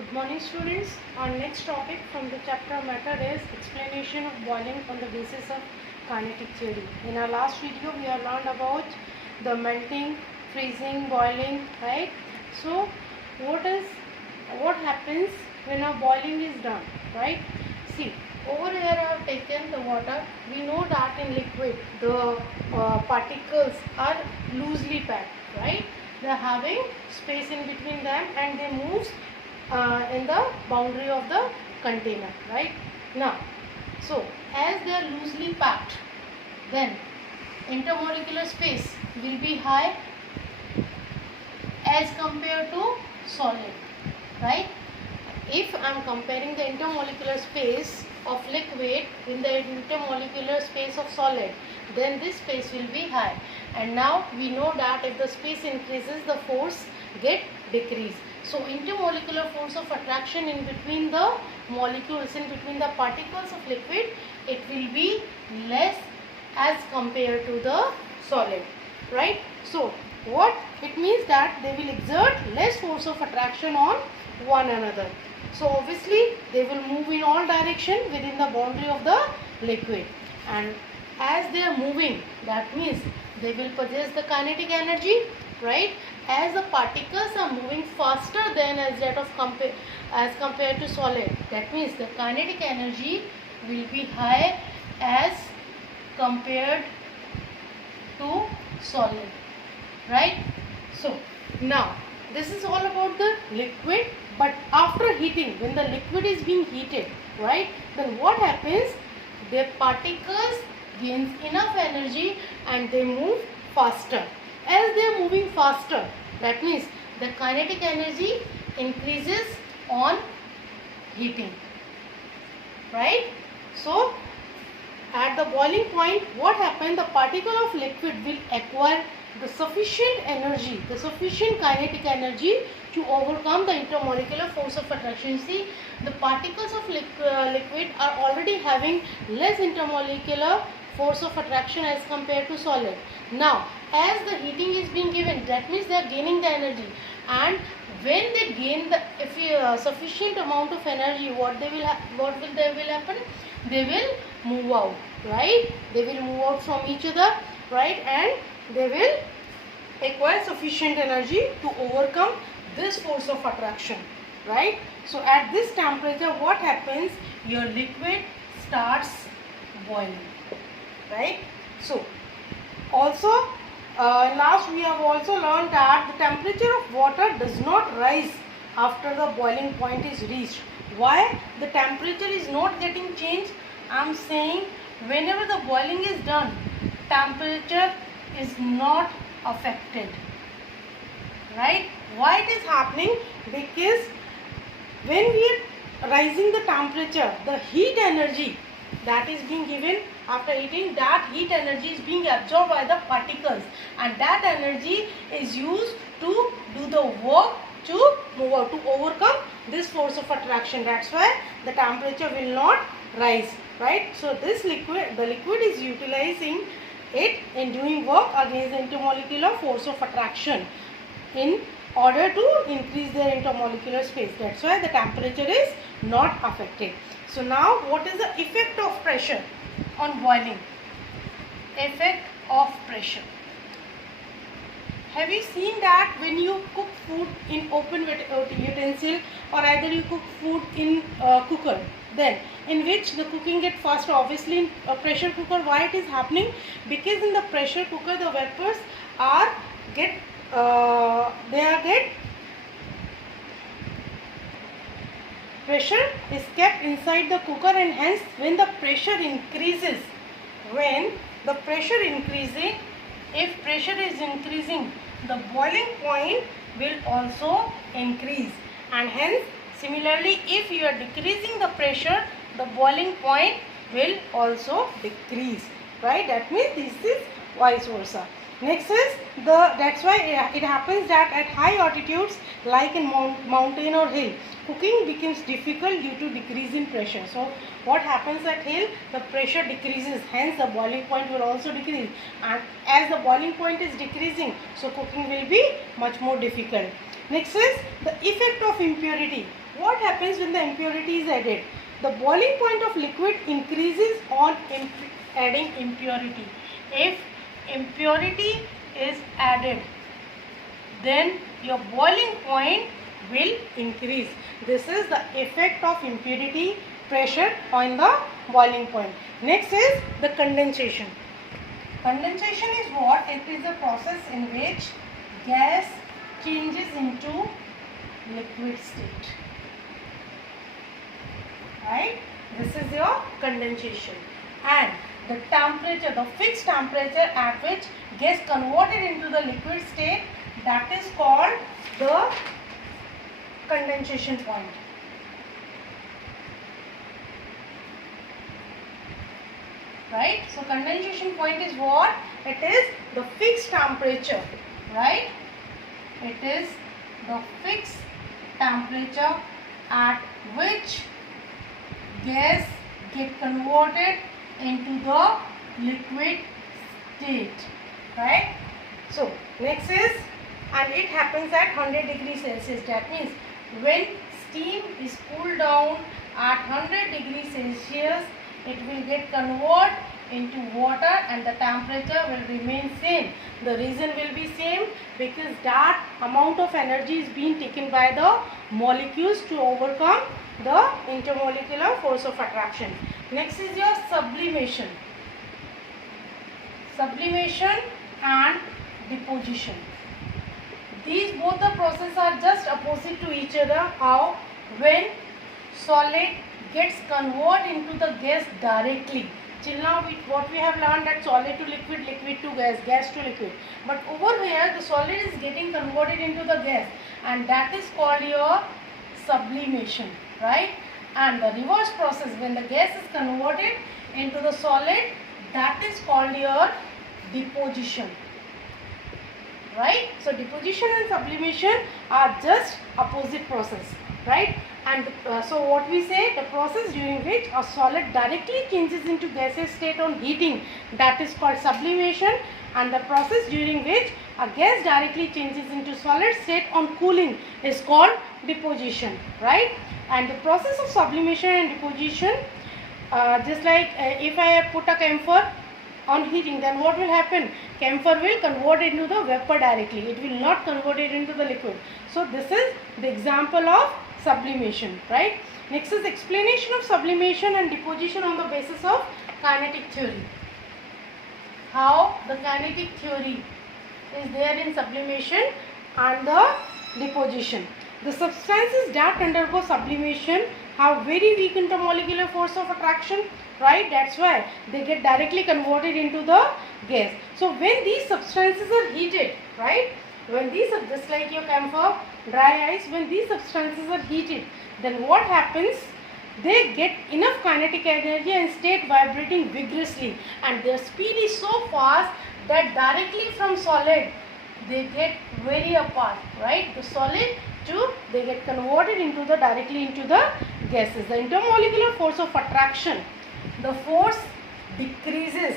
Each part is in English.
Good morning students. Our next topic from the chapter matter is explanation of boiling on the basis of kinetic theory. In our last video we have learned about the melting, freezing, boiling, right? So what happens when a boiling is done, right? See, over here I have taken the water. We know that in liquid the particles are loosely packed, right? They are having space in between them and they move in the boundary of the container, right? Now, so as they are loosely packed, then intermolecular space will be high as compared to solid, right? If I am comparing the intermolecular space of liquid with the intermolecular space of solid, then this space will be high. And now we know that if the space increases, the force get decreased. So intermolecular force of attraction in between the molecules, in between the particles of liquid, it will be less as compared to the solid, right? So what it means that they will exert less force of attraction on one another. So obviously they will move in all direction within the boundary of the liquid, and as they are moving, that means they will possess the kinetic energy, right? As the particles are moving faster than as that of as compared to solid, that means the kinetic energy will be high as compared to solid, right? So now this is all about the liquid, but after heating, when the liquid is being heated, right, then what happens? The particles gains enough energy and they move faster. As they are moving faster, that means the kinetic energy increases on heating, right? So at the boiling point, what happens? The particle of liquid will acquire the sufficient energy, the sufficient kinetic energy to overcome the intermolecular force of attraction. See, the particles of liquid are already having less intermolecular force of attraction as compared to solid. Now, as the heating is being given, that means they are gaining the energy, and when they gain the sufficient amount of energy, what will happen? They will move out, right? They will move out from each other, right? And they will acquire sufficient energy to overcome this force of attraction, right? So at this temperature, what happens? Your liquid starts boiling, right? So also last we have also learned that the temperature of water does not rise after the boiling point is reached. Why the temperature is not getting changed? I am saying whenever the boiling is done, temperature is not affected, right? Why it is happening? Because when we are rising the temperature, the heat energy that is being given after heating, that heat energy is being absorbed by the particles, and that energy is used to do the work to move out, to overcome this force of attraction. That's why the temperature will not rise, right? So this liquid, the liquid is utilizing it in doing work against the intermolecular force of attraction in order to increase their intermolecular space. That's why the temperature is not affected. So now what is the effect of pressure on boiling? Effect of pressure. Have you seen that when you cook food in open utensil, or either you cook food in cooker, then in which the cooking gets faster? Obviously in a pressure cooker, why it is happening? Because in the pressure cooker the vapors are pressure is kept inside the cooker, and hence when the pressure increases, if pressure is increasing, the boiling point will also increase, and hence similarly if you are decreasing the pressure, the boiling point will also decrease, right? That means this is vice versa. Next is that's why it happens that at high altitudes like in mountain or hill, cooking becomes difficult due to decrease in pressure. So what happens at hill? The pressure decreases, hence the boiling point will also decrease, and as the boiling point is decreasing, so cooking will be much more difficult. Next is the effect of impurity. What happens when the impurity is added? The boiling point of liquid increases on adding impurity. If impurity is added, then your boiling point will increase. This is the effect of impurity pressure on the boiling point. Next is the condensation. Condensation is what? It is a process in which gas changes into liquid state. Right? This is your condensation. And the temperature, the fixed temperature at which gas converted into the liquid state, that is called the condensation point. Right? So condensation point is what? It is the fixed temperature. Right? It is the fixed temperature at which gas get converted into the liquid state. Right? So next is, and it happens at 100 degrees Celsius. That means when steam is cooled down at 100 degrees Celsius, it will get converted into water and the temperature will remain same. The reason will be same because that amount of energy is being taken by the molecules to overcome the intermolecular force of attraction. Next is your sublimation. Sublimation and deposition. These both the processes are just opposite to each other. How? When solid gets converted into the gas directly. Till now what we have learned that solid to liquid, liquid to gas, gas to liquid. But over here the solid is getting converted into the gas and that is called your sublimation. Right? And the reverse process, when the gas is converted into the solid, that is called your deposition. Right? So deposition and sublimation are just opposite process. Right? And so what we say, the process during which a solid directly changes into gaseous state on heating, that is called sublimation, and the process during which a gas directly changes into solid state on cooling is called deposition. Right? And the process of sublimation and deposition, just like if I have put a camphor on heating, then what will happen? Camphor will convert it into the vapor directly. It will not convert it into the liquid. So this is the example of sublimation. Right? Next is explanation of sublimation and deposition on the basis of kinetic theory. How the kinetic theory is there in sublimation and the deposition. The substances that undergo sublimation have very weak intermolecular force of attraction. Right? That's why they get directly converted into the gas. So when these substances are heated, right? When these, just like your camphor, dry ice, when these substances are heated, then what happens? They get enough kinetic energy and stay vibrating vigorously, and their speed is so fast that directly from solid they get very apart. Right? The solid to they get converted into the directly into the gases. The intermolecular force of attraction, the force decreases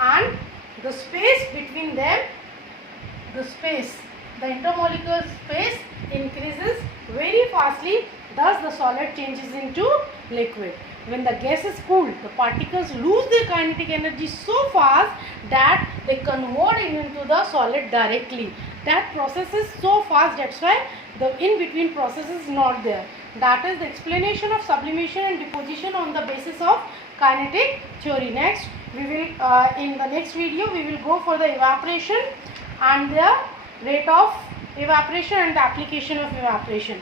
and the space between them, the intermolecular space increases very fastly, thus the solid changes into liquid. When the gas is cooled, the particles lose their kinetic energy so fast that they convert into the solid directly. That process is so fast, that's why the in-between process is not there. That is the explanation of sublimation and deposition on the basis of kinetic theory. Next, we will in the next video we will go for the evaporation and the rate of evaporation and the application of evaporation.